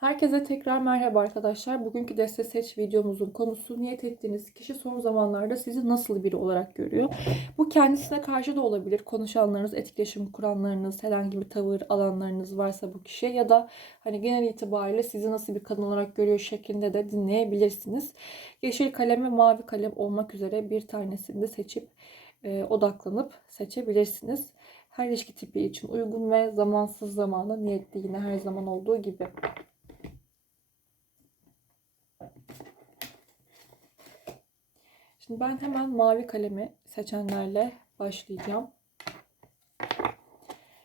Herkese tekrar merhaba arkadaşlar. Bugünkü deste seç videomuzun konusu niyet ettiğiniz kişi son zamanlarda sizi nasıl biri olarak görüyor? Bu kendisine karşı da olabilir. Konuşanlarınız, etkileşim kuranlarınız, herhangi bir tavır alanlarınız varsa bu kişiye ya da hani genel itibariyle sizi nasıl bir kadın olarak görüyor şeklinde de dinleyebilirsiniz. Yeşil kalem ve mavi kalem olmak üzere bir tanesini de seçip e, odaklanıp seçebilirsiniz. Her ilişki tipi için uygun ve zamansız zamana niyetli yine her zaman olduğu gibi. Şimdi ben hemen mavi kalemi seçenlerle başlayacağım.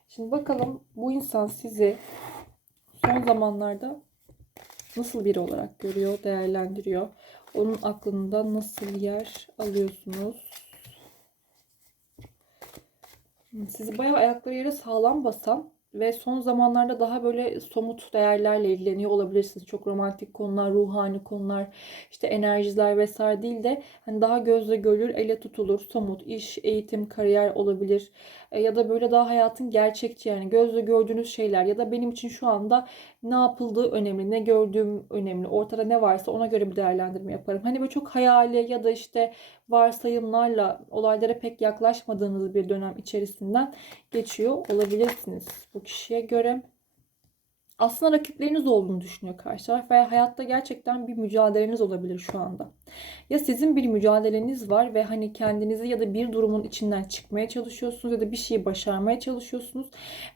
Şimdi bakalım bu insan sizi son zamanlarda nasıl biri olarak görüyor, değerlendiriyor? Onun aklında nasıl yer alıyorsunuz? Sizi bayağı ayakları yere sağlam basan ve son zamanlarda daha böyle somut değerlerle ilgileniyor olabilirsiniz. Çok romantik konular, ruhani konular, işte enerjiler vesaire değil de hani daha gözle görülür, ele tutulur, somut iş, eğitim, kariyer olabilir. E, ya da böyle daha hayatın gerçekçi yani gözle gördüğünüz şeyler ya da benim için şu anda ne yapıldığı önemli, ne gördüğüm önemli. Ortada ne varsa ona göre bir değerlendirme yaparım. Hani böyle çok hayali ya da işte varsayımlarla olaylara pek yaklaşmadığınız bir dönem içerisinden geçiyor olabilirsiniz bu kişiye göre. Aslında rakipleriniz olduğunu düşünüyor karşı taraf veya hayatta gerçekten bir mücadeleniz olabilir şu anda. Ya sizin bir mücadeleniz var ve hani kendinizi ya da bir durumun içinden çıkmaya çalışıyorsunuz ya da bir şeyi başarmaya çalışıyorsunuz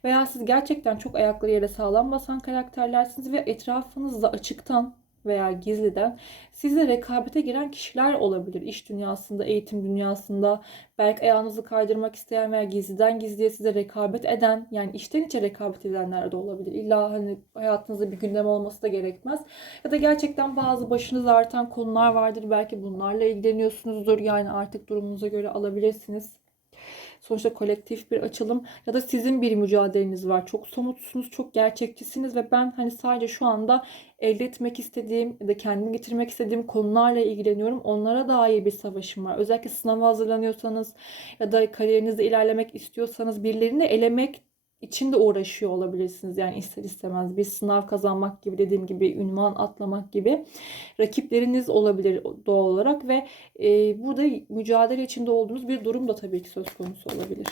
veya siz gerçekten çok ayakları yere sağlam basan karakterlersiniz ve etrafınızda açıktan veya gizliden sizle rekabete giren kişiler olabilir. İş dünyasında, eğitim dünyasında, belki ayağınızı kaydırmak isteyen veya gizliden gizliye size rekabet eden, yani işten içe rekabet edenler de olabilir. İlla hani hayatınızda bir gündem olması da gerekmez. Ya da gerçekten bazı başınız artan konular vardır. Belki bunlarla ilgileniyorsunuzdur. Yani artık durumunuza göre alabilirsiniz. Sonuçta kolektif bir açılım ya da sizin bir mücadeleniz var. Çok somutsunuz, çok gerçekçisiniz ve ben hani sadece şu anda elde etmek istediğim ya da kendimi getirmek istediğim konularla ilgileniyorum. Onlara dair bir savaşım var. Özellikle sınava hazırlanıyorsanız ya da kariyerinizde ilerlemek istiyorsanız birilerini elemek için de uğraşıyor olabilirsiniz. Yani ister istemez bir sınav kazanmak gibi dediğim gibi ünvan atlamak gibi rakipleriniz olabilir doğal olarak ve e, burada mücadele içinde olduğunuz bir durum da tabii ki söz konusu olabilir.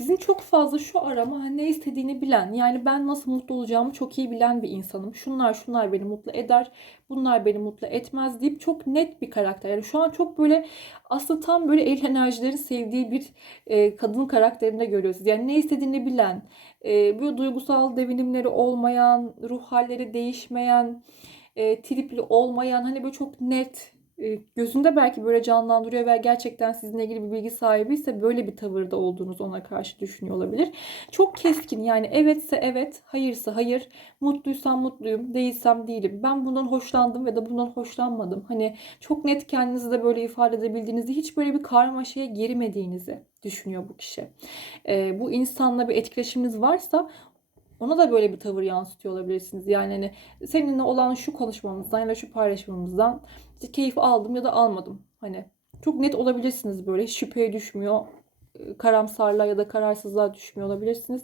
Sizin çok fazla şu arama hani ne istediğini bilen yani ben nasıl mutlu olacağımı çok iyi bilen bir insanım. Şunlar şunlar beni mutlu eder. Bunlar beni mutlu etmez deyip çok net bir karakter. Yani şu an çok böyle aslında tam böyle el enerjilerin sevdiği bir e, kadın karakterinde görüyorsunuz. Yani ne istediğini bilen, e, böyle duygusal devinimleri olmayan, ruh halleri değişmeyen, e, tripli olmayan hani böyle çok net gözünde belki böyle canlandırıyor ve gerçekten sizinle ilgili bir bilgi sahibi ise böyle bir tavırda olduğunuz ona karşı düşünüyor olabilir. Çok keskin yani evetse evet, hayırsa hayır, mutluysam mutluyum, değilsem değilim. Ben bundan hoşlandım ve de bundan hoşlanmadım. Hani çok net kendinizi de böyle ifade edebildiğinizi, hiç böyle bir karmaşaya girmediğinizi düşünüyor bu kişi. Ee, bu insanla bir etkileşiminiz varsa ona da böyle bir tavır yansıtıyor olabilirsiniz. Yani hani seninle olan şu konuşmamızdan ya da şu paylaşmamızdan işte keyif aldım ya da almadım. Hani çok net olabilirsiniz böyle. Şüpheye düşmüyor. Karamsarlığa ya da kararsızlığa düşmüyor olabilirsiniz.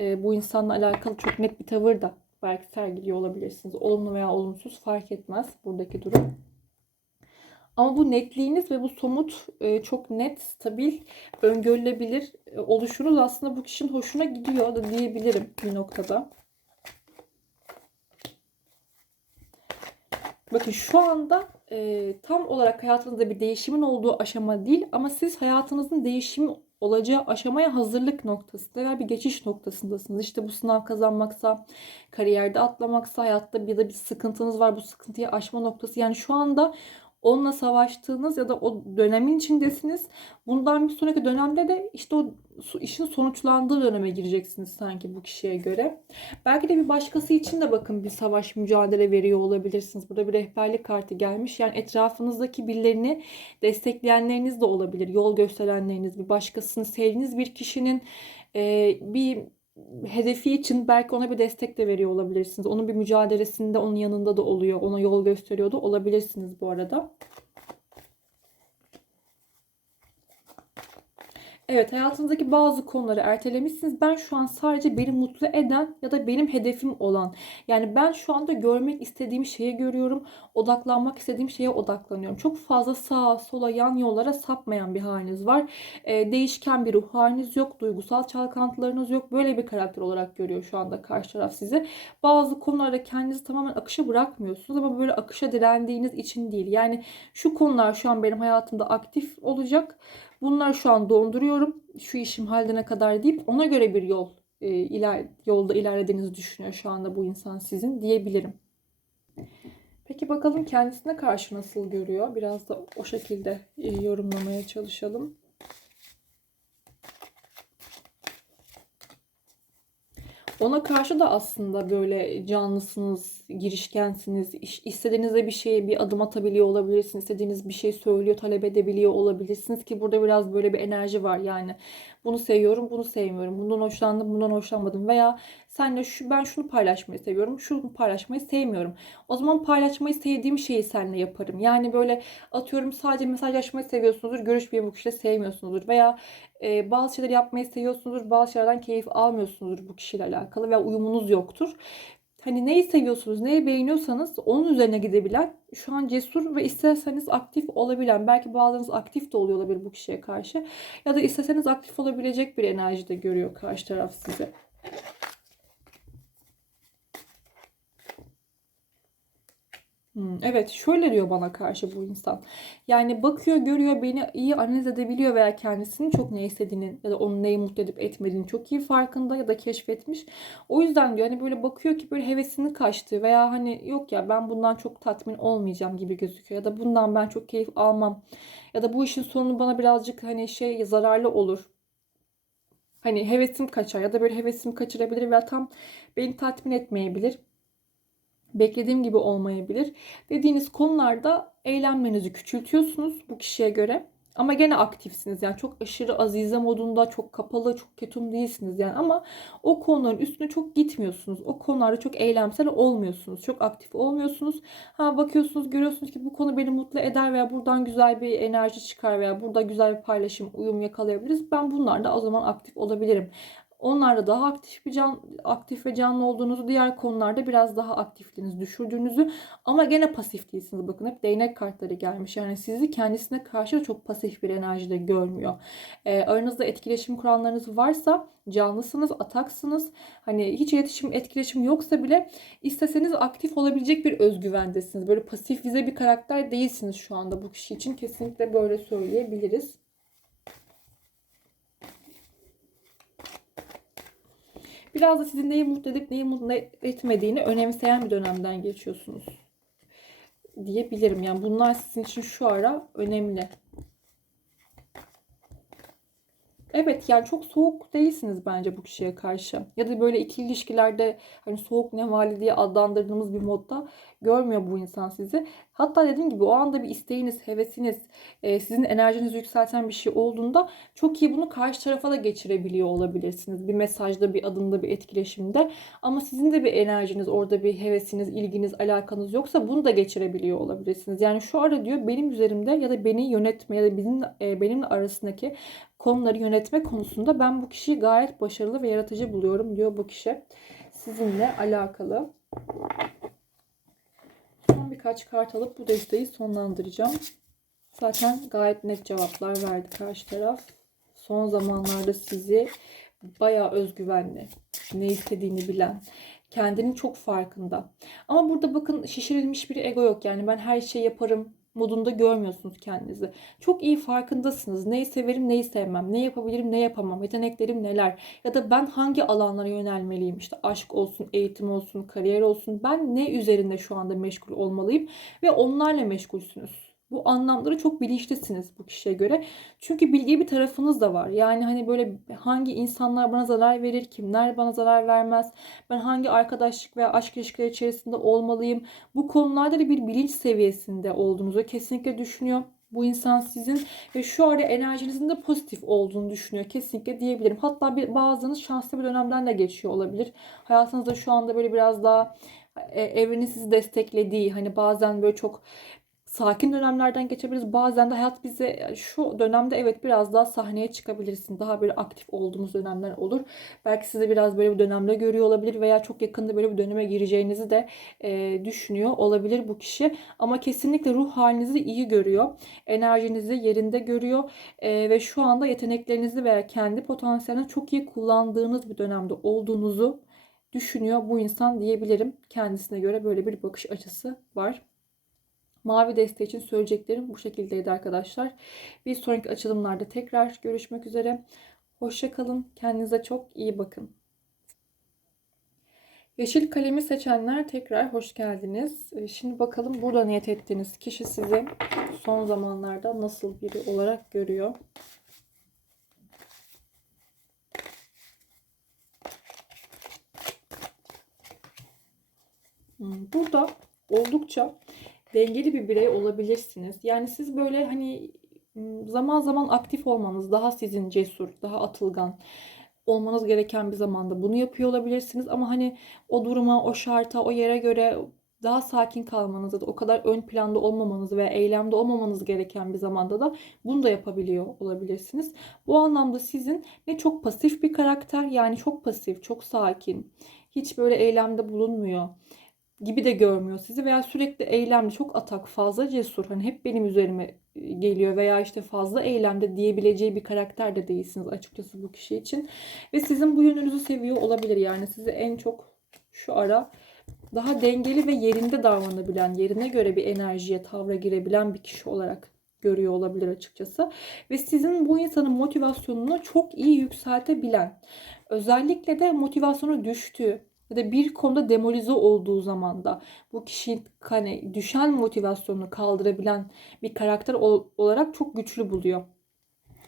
E, bu insanla alakalı çok net bir tavır da belki sergiliyor olabilirsiniz. Olumlu veya olumsuz fark etmez buradaki durum. Ama bu netliğiniz ve bu somut e, çok net, stabil, öngörülebilir e, oluşunuz aslında bu kişinin hoşuna gidiyor da diyebilirim bir noktada. Bakın şu anda e, tam olarak hayatınızda bir değişimin olduğu aşama değil ama siz hayatınızın değişimi olacağı aşamaya hazırlık noktasında veya bir geçiş noktasındasınız. İşte bu sınav kazanmaksa, kariyerde atlamaksa, hayatta bir de bir sıkıntınız var bu sıkıntıyı aşma noktası. Yani şu anda onunla savaştığınız ya da o dönemin içindesiniz. Bundan bir sonraki dönemde de işte o işin sonuçlandığı döneme gireceksiniz sanki bu kişiye göre. Belki de bir başkası için de bakın bir savaş mücadele veriyor olabilirsiniz. Burada bir rehberlik kartı gelmiş. Yani etrafınızdaki birilerini destekleyenleriniz de olabilir. Yol gösterenleriniz, bir başkasını sevdiğiniz bir kişinin bir hedefi için belki ona bir destek de veriyor olabilirsiniz. Onun bir mücadelesinde onun yanında da oluyor. Ona yol gösteriyordu olabilirsiniz bu arada. Evet, hayatınızdaki bazı konuları ertelemişsiniz. Ben şu an sadece beni mutlu eden ya da benim hedefim olan. Yani ben şu anda görmek istediğim şeyi görüyorum. Odaklanmak istediğim şeye odaklanıyorum. Çok fazla sağa, sola, yan yollara sapmayan bir haliniz var. E, değişken bir ruh haliniz yok. Duygusal çalkantılarınız yok. Böyle bir karakter olarak görüyor şu anda karşı taraf sizi. Bazı konularda kendinizi tamamen akışa bırakmıyorsunuz ama böyle akışa direndiğiniz için değil. Yani şu konular şu an benim hayatımda aktif olacak. Bunları şu an donduruyorum. Şu işim halde kadar deyip ona göre bir yol e, iler, yolda ilerlediğinizi düşünüyor şu anda bu insan sizin diyebilirim. Peki bakalım kendisine karşı nasıl görüyor? Biraz da o şekilde e, yorumlamaya çalışalım. Ona karşı da aslında böyle canlısınız, girişkensiniz. İstediğinizde bir şeye bir adım atabiliyor olabilirsiniz. İstediğiniz bir şey söylüyor, talep edebiliyor olabilirsiniz ki burada biraz böyle bir enerji var yani. Bunu seviyorum, bunu sevmiyorum. Bundan hoşlandım, bundan hoşlanmadım veya senle şu ben şunu paylaşmayı seviyorum, şunu paylaşmayı sevmiyorum. O zaman paylaşmayı sevdiğim şeyi seninle yaparım. Yani böyle atıyorum sadece mesajlaşmayı seviyorsunuzdur, görüşmeyi bu kişiyle sevmiyorsunuzdur veya e, bazı şeyler yapmayı seviyorsunuzdur, bazı şeylerden keyif almıyorsunuzdur bu kişiyle alakalı veya uyumunuz yoktur. Hani neyi seviyorsunuz, neyi beğeniyorsanız onun üzerine gidebilen, şu an cesur ve isterseniz aktif olabilen, belki bazılarınız aktif de oluyor olabilir bu kişiye karşı. Ya da isteseniz aktif olabilecek bir enerji de görüyor karşı taraf size. Hmm, evet şöyle diyor bana karşı bu insan. Yani bakıyor görüyor beni iyi analiz edebiliyor veya kendisini çok ne istediğini ya da onu neyi mutlu edip etmediğini çok iyi farkında ya da keşfetmiş. O yüzden diyor hani böyle bakıyor ki böyle hevesini kaçtı veya hani yok ya ben bundan çok tatmin olmayacağım gibi gözüküyor ya da bundan ben çok keyif almam ya da bu işin sonu bana birazcık hani şey zararlı olur. Hani hevesim kaçar ya da böyle hevesim kaçırabilir veya tam beni tatmin etmeyebilir beklediğim gibi olmayabilir. Dediğiniz konularda eğlenmenizi küçültüyorsunuz bu kişiye göre. Ama gene aktifsiniz yani çok aşırı azize modunda çok kapalı çok ketum değilsiniz yani ama o konuların üstüne çok gitmiyorsunuz. O konularda çok eylemsel olmuyorsunuz. Çok aktif olmuyorsunuz. Ha bakıyorsunuz görüyorsunuz ki bu konu beni mutlu eder veya buradan güzel bir enerji çıkar veya burada güzel bir paylaşım uyum yakalayabiliriz. Ben bunlarda o zaman aktif olabilirim. Onlarda daha aktif bir can, aktif ve canlı olduğunuzu, diğer konularda biraz daha aktifliğinizi düşürdüğünüzü ama gene pasif değilsiniz. Bakın hep değnek kartları gelmiş. Yani sizi kendisine karşı çok pasif bir enerjide görmüyor. Ee, aranızda etkileşim kuranlarınız varsa canlısınız, ataksınız. Hani hiç iletişim, etkileşim yoksa bile isteseniz aktif olabilecek bir özgüvendesiniz. Böyle pasif vize bir karakter değilsiniz şu anda bu kişi için. Kesinlikle böyle söyleyebiliriz. Biraz da sizin neyi mutlu edip neyi mutlu etmediğini önemseyen bir dönemden geçiyorsunuz diyebilirim. Yani bunlar sizin için şu ara önemli. Evet yani çok soğuk değilsiniz bence bu kişiye karşı. Ya da böyle ikili ilişkilerde hani soğuk nevali diye adlandırdığımız bir modda görmüyor bu insan sizi. Hatta dediğim gibi o anda bir isteğiniz, hevesiniz, e, sizin enerjinizi yükselten bir şey olduğunda çok iyi bunu karşı tarafa da geçirebiliyor olabilirsiniz. Bir mesajda, bir adımda, bir etkileşimde. Ama sizin de bir enerjiniz, orada bir hevesiniz, ilginiz, alakanız yoksa bunu da geçirebiliyor olabilirsiniz. Yani şu ara diyor benim üzerimde ya da beni yönetme ya da bizim e, benimle arasındaki konuları yönetme konusunda ben bu kişiyi gayet başarılı ve yaratıcı buluyorum diyor bu kişi. Sizinle alakalı. Son birkaç kart alıp bu desteği sonlandıracağım. Zaten gayet net cevaplar verdi karşı taraf. Son zamanlarda sizi bayağı özgüvenli, ne istediğini bilen, kendinin çok farkında. Ama burada bakın şişirilmiş bir ego yok. Yani ben her şeyi yaparım, modunda görmüyorsunuz kendinizi. Çok iyi farkındasınız. Neyi severim, neyi sevmem, ne yapabilirim, ne yapamam, yeteneklerim neler ya da ben hangi alanlara yönelmeliyim? İşte aşk olsun, eğitim olsun, kariyer olsun. Ben ne üzerinde şu anda meşgul olmalıyım ve onlarla meşgulsünüz. Bu anlamları çok bilinçlisiniz bu kişiye göre. Çünkü bilgi bir tarafınız da var. Yani hani böyle hangi insanlar bana zarar verir, kimler bana zarar vermez, ben hangi arkadaşlık veya aşk ilişkileri içerisinde olmalıyım. Bu konularda da bir bilinç seviyesinde olduğunuzu kesinlikle düşünüyor. Bu insan sizin ve şu ara enerjinizin de pozitif olduğunu düşünüyor. Kesinlikle diyebilirim. Hatta bir, bazılarınız şanslı bir dönemden de geçiyor olabilir. Hayatınızda şu anda böyle biraz daha e, evrenin sizi desteklediği, hani bazen böyle çok sakin dönemlerden geçebiliriz. Bazen de hayat bize şu dönemde evet biraz daha sahneye çıkabilirsin. Daha böyle aktif olduğumuz dönemler olur. Belki sizi biraz böyle bir dönemde görüyor olabilir veya çok yakında böyle bir döneme gireceğinizi de e, düşünüyor olabilir bu kişi. Ama kesinlikle ruh halinizi iyi görüyor. Enerjinizi yerinde görüyor e, ve şu anda yeteneklerinizi veya kendi potansiyelini çok iyi kullandığınız bir dönemde olduğunuzu düşünüyor bu insan diyebilirim. Kendisine göre böyle bir bakış açısı var. Mavi desteği için söyleyeceklerim bu şekildeydi arkadaşlar. Bir sonraki açılımlarda tekrar görüşmek üzere. Hoşçakalın. Kendinize çok iyi bakın. Yeşil kalemi seçenler tekrar hoş geldiniz. Ee, şimdi bakalım burada niyet ettiğiniz kişi sizi son zamanlarda nasıl biri olarak görüyor. Hmm, burada oldukça dengeli bir birey olabilirsiniz. Yani siz böyle hani zaman zaman aktif olmanız, daha sizin cesur, daha atılgan olmanız gereken bir zamanda bunu yapıyor olabilirsiniz. Ama hani o duruma, o şarta, o yere göre daha sakin kalmanızı da o kadar ön planda olmamanız ve eylemde olmamanız gereken bir zamanda da bunu da yapabiliyor olabilirsiniz. Bu anlamda sizin ne çok pasif bir karakter yani çok pasif, çok sakin, hiç böyle eylemde bulunmuyor gibi de görmüyor sizi veya sürekli eylemde çok atak, fazla cesur. Hani hep benim üzerime e, geliyor veya işte fazla eylemde diyebileceği bir karakter de değilsiniz açıkçası bu kişi için. Ve sizin bu yönünüzü seviyor olabilir yani sizi en çok şu ara daha dengeli ve yerinde davranabilen, yerine göre bir enerjiye, tavra girebilen bir kişi olarak görüyor olabilir açıkçası. Ve sizin bu insanın motivasyonunu çok iyi yükseltebilen, özellikle de motivasyonu düştüğü, ya da bir konuda demolize olduğu zaman da bu kişi hani düşen motivasyonunu kaldırabilen bir karakter olarak çok güçlü buluyor.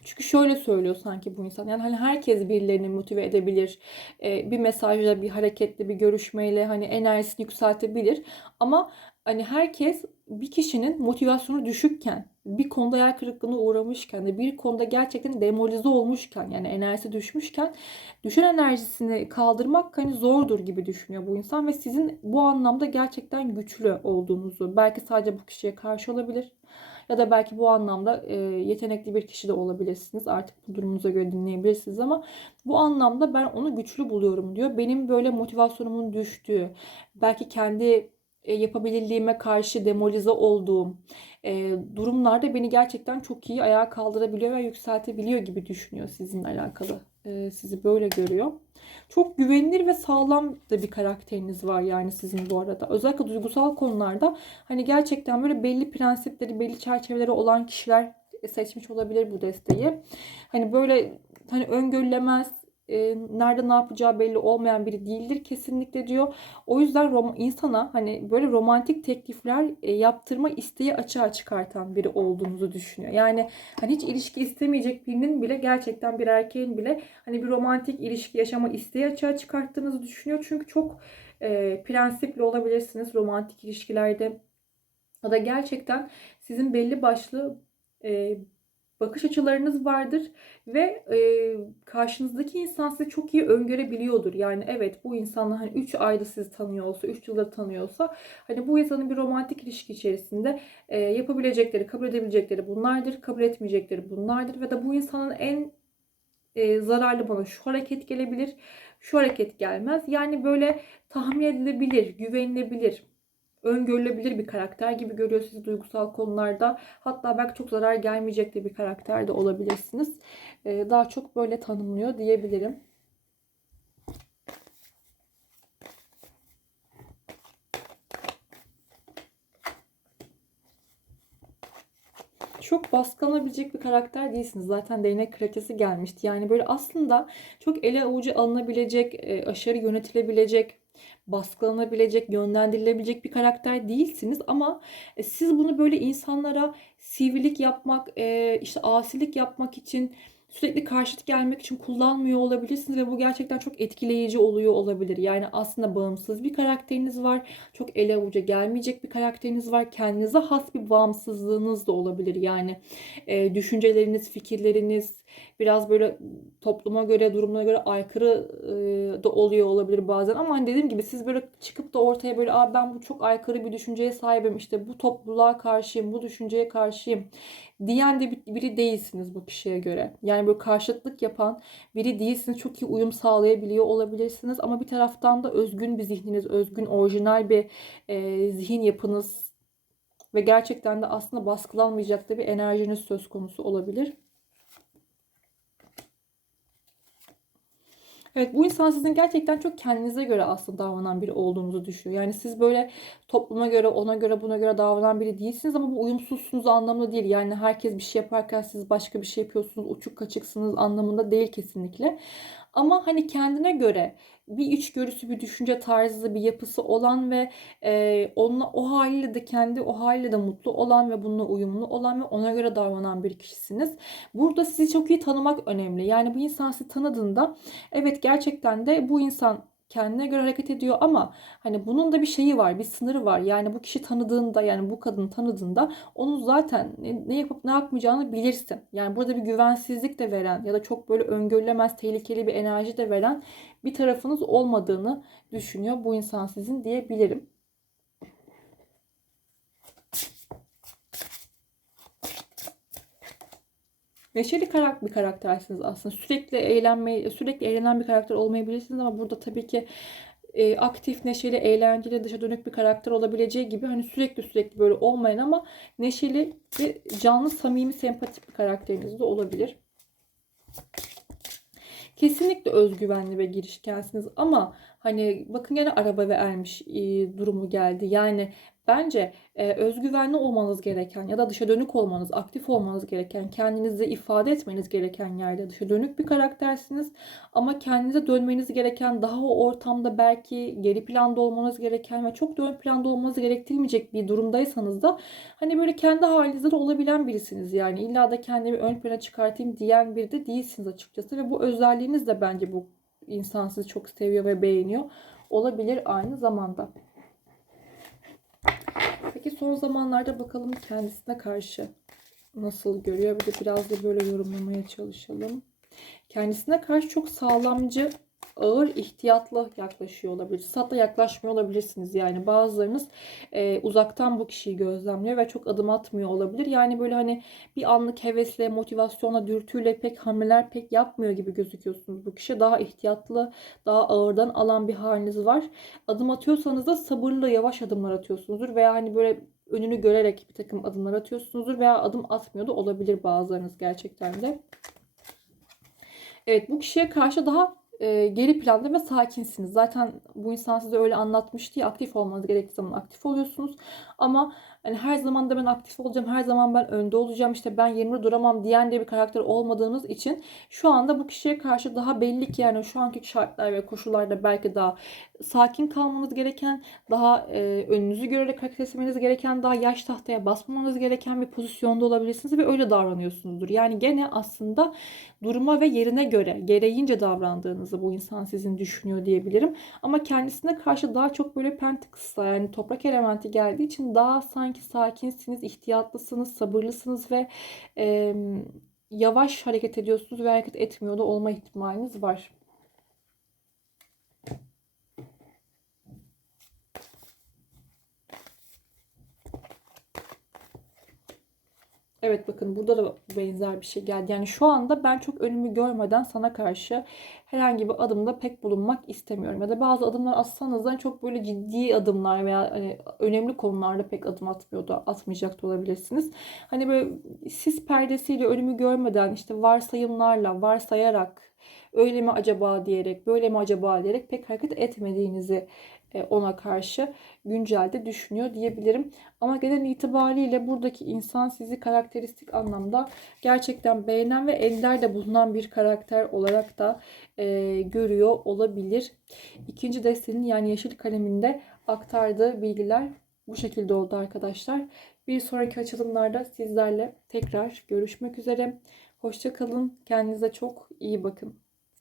Çünkü şöyle söylüyor sanki bu insan. Yani hani herkes birilerini motive edebilir. Ee, bir mesajla, bir hareketle, bir görüşmeyle hani enerjisini yükseltebilir. Ama hani herkes bir kişinin motivasyonu düşükken, bir konuda yer kırıklığına uğramışken, bir konuda gerçekten demolize olmuşken yani enerjisi düşmüşken düşen enerjisini kaldırmak hani zordur gibi düşünüyor bu insan ve sizin bu anlamda gerçekten güçlü olduğunuzu belki sadece bu kişiye karşı olabilir ya da belki bu anlamda e, yetenekli bir kişi de olabilirsiniz. Artık bu durumunuza göre dinleyebilirsiniz ama bu anlamda ben onu güçlü buluyorum diyor. Benim böyle motivasyonumun düştüğü, belki kendi e, yapabilirliğime karşı demolize olduğum e, durumlarda beni gerçekten çok iyi ayağa kaldırabiliyor ve yükseltebiliyor gibi düşünüyor sizinle alakalı. E, sizi böyle görüyor. Çok güvenilir ve sağlam da bir karakteriniz var yani sizin bu arada. Özellikle duygusal konularda hani gerçekten böyle belli prensipleri, belli çerçeveleri olan kişiler seçmiş olabilir bu desteği. Hani böyle hani öngörülemez, e, nerede ne yapacağı belli olmayan biri değildir kesinlikle diyor. O yüzden rom insana hani böyle romantik teklifler e, yaptırma isteği açığa çıkartan biri olduğunuzu düşünüyor. Yani hani hiç ilişki istemeyecek birinin bile gerçekten bir erkeğin bile hani bir romantik ilişki yaşama isteği açığa çıkarttığınızı düşünüyor. Çünkü çok e, prensipli olabilirsiniz romantik ilişkilerde. Ya da gerçekten sizin belli başlı e, bakış açılarınız vardır ve e, karşınızdaki insan sizi çok iyi öngörebiliyordur. Yani evet bu insanla hani 3 ayda sizi tanıyor olsa, 3 yıldır tanıyorsa hani bu insanın bir romantik ilişki içerisinde e, yapabilecekleri, kabul edebilecekleri bunlardır, kabul etmeyecekleri bunlardır ve de bu insanın en e, zararlı bana şu hareket gelebilir, şu hareket gelmez. Yani böyle tahmin edilebilir, güvenilebilir öngörülebilir bir karakter gibi görüyor sizi duygusal konularda. Hatta belki çok zarar gelmeyecek de bir karakter de olabilirsiniz. Ee, daha çok böyle tanımlıyor diyebilirim. çok baskılanabilecek bir karakter değilsiniz. Zaten değnek kraliçesi gelmişti. Yani böyle aslında çok ele avucu alınabilecek, e, aşırı yönetilebilecek, baskılanabilecek, yönlendirilebilecek bir karakter değilsiniz ama e, siz bunu böyle insanlara sivrilik yapmak, e, işte asilik yapmak için sürekli karşıt gelmek için kullanmıyor olabilirsiniz ve bu gerçekten çok etkileyici oluyor olabilir. Yani aslında bağımsız bir karakteriniz var. Çok ele avuca gelmeyecek bir karakteriniz var. Kendinize has bir bağımsızlığınız da olabilir. Yani e, düşünceleriniz, fikirleriniz, Biraz böyle topluma göre, durumuna göre aykırı e, da oluyor olabilir bazen. Ama hani dediğim gibi siz böyle çıkıp da ortaya böyle Aa, ben bu çok aykırı bir düşünceye sahibim. işte bu topluluğa karşıyım, bu düşünceye karşıyım diyen de biri değilsiniz bu kişiye göre. Yani böyle karşıtlık yapan biri değilsiniz. Çok iyi uyum sağlayabiliyor olabilirsiniz. Ama bir taraftan da özgün bir zihniniz, özgün, orijinal bir e, zihin yapınız ve gerçekten de aslında baskılanmayacak da bir enerjiniz söz konusu olabilir. Evet bu insan sizin gerçekten çok kendinize göre aslında davranan biri olduğunuzu düşünüyor. Yani siz böyle topluma göre, ona göre, buna göre davranan biri değilsiniz ama bu uyumsuzsunuz anlamında değil. Yani herkes bir şey yaparken siz başka bir şey yapıyorsunuz, uçuk kaçıksınız anlamında değil kesinlikle. Ama hani kendine göre bir içgörüsü, bir düşünce tarzı, bir yapısı olan ve e, onunla o haliyle de kendi o haliyle de mutlu olan ve bununla uyumlu olan ve ona göre davranan bir kişisiniz. Burada sizi çok iyi tanımak önemli. Yani bu insan sizi tanıdığında evet gerçekten de bu insan kendine göre hareket ediyor ama hani bunun da bir şeyi var, bir sınırı var. Yani bu kişi tanıdığında yani bu kadın tanıdığında onu zaten ne yapıp ne yapmayacağını bilirsin. Yani burada bir güvensizlik de veren ya da çok böyle öngörülemez tehlikeli bir enerji de veren bir tarafınız olmadığını düşünüyor bu insan sizin diyebilirim. Neşeli karakter bir karaktersiniz aslında. Sürekli eğlenmeyi, sürekli eğlenen bir karakter olmayabilirsiniz ama burada tabii ki e, aktif, neşeli, eğlenceli, dışa dönük bir karakter olabileceği gibi hani sürekli sürekli böyle olmayan ama neşeli ve canlı, samimi, sempatik bir karakteriniz de olabilir. Kesinlikle özgüvenli ve girişkensiniz ama hani bakın yine araba ve ermiş e, durumu geldi. Yani Bence e, özgüvenli olmanız gereken ya da dışa dönük olmanız, aktif olmanız gereken, kendinizi ifade etmeniz gereken yerde dışa dönük bir karaktersiniz. Ama kendinize dönmeniz gereken, daha o ortamda belki geri planda olmanız gereken ve çok ön planda olmanız gerektirmeyecek bir durumdaysanız da hani böyle kendi halinizde de olabilen birisiniz. Yani illa da kendimi ön plana çıkartayım diyen biri de değilsiniz açıkçası ve bu özelliğiniz de bence bu insan sizi çok seviyor ve beğeniyor olabilir aynı zamanda. Peki son zamanlarda bakalım kendisine karşı nasıl görüyor? Bir de biraz da böyle yorumlamaya çalışalım. Kendisine karşı çok sağlamcı ağır ihtiyatlı yaklaşıyor olabilir. Satla yaklaşmıyor olabilirsiniz yani. Bazılarınız e, uzaktan bu kişiyi gözlemliyor ve çok adım atmıyor olabilir. Yani böyle hani bir anlık hevesle, motivasyonla, dürtüyle pek hamleler pek yapmıyor gibi gözüküyorsunuz. Bu kişi daha ihtiyatlı, daha ağırdan alan bir haliniz var. Adım atıyorsanız da sabırlı, yavaş adımlar atıyorsunuzdur veya hani böyle önünü görerek bir takım adımlar atıyorsunuzdur veya adım atmıyor da olabilir bazılarınız gerçekten de. Evet bu kişiye karşı daha e, geri planda ve sakinsiniz. Zaten bu insan size öyle anlatmıştı ya aktif olmanız gerektiği zaman aktif oluyorsunuz. Ama hani her zaman da ben aktif olacağım, her zaman ben önde olacağım, işte ben yerimde duramam diyen de bir karakter olmadığınız için şu anda bu kişiye karşı daha belli ki yani şu anki şartlar ve koşullarda belki daha sakin kalmanız gereken, daha e, önünüzü görerek hareket etmeniz gereken, daha yaş tahtaya basmamanız gereken bir pozisyonda olabilirsiniz ve öyle davranıyorsunuzdur. Yani gene aslında duruma ve yerine göre gereğince davrandığınızı bu insan sizin düşünüyor diyebilirim. Ama kendisine karşı daha çok böyle pentakısla yani toprak elementi geldiği için daha sanki sakinsiniz, ihtiyatlısınız, sabırlısınız ve e, yavaş hareket ediyorsunuz ve hareket etmiyor da olma ihtimaliniz var. Evet bakın burada da benzer bir şey geldi. Yani şu anda ben çok önümü görmeden sana karşı herhangi bir adımda pek bulunmak istemiyorum. Ya da bazı adımlar atsanız da çok böyle ciddi adımlar veya hani önemli konularda pek adım atmıyor da atmayacak da olabilirsiniz. Hani böyle sis perdesiyle önümü görmeden işte varsayımlarla varsayarak öyle mi acaba diyerek böyle mi acaba diyerek pek hareket etmediğinizi ona karşı güncelde düşünüyor diyebilirim. Ama genel itibariyle buradaki insan sizi karakteristik anlamda gerçekten beğenen ve ender bulunan bir karakter olarak da e, görüyor olabilir. İkinci destenin yani yeşil kaleminde aktardığı bilgiler bu şekilde oldu arkadaşlar. Bir sonraki açılımlarda sizlerle tekrar görüşmek üzere. Hoşçakalın. Kendinize çok iyi bakın.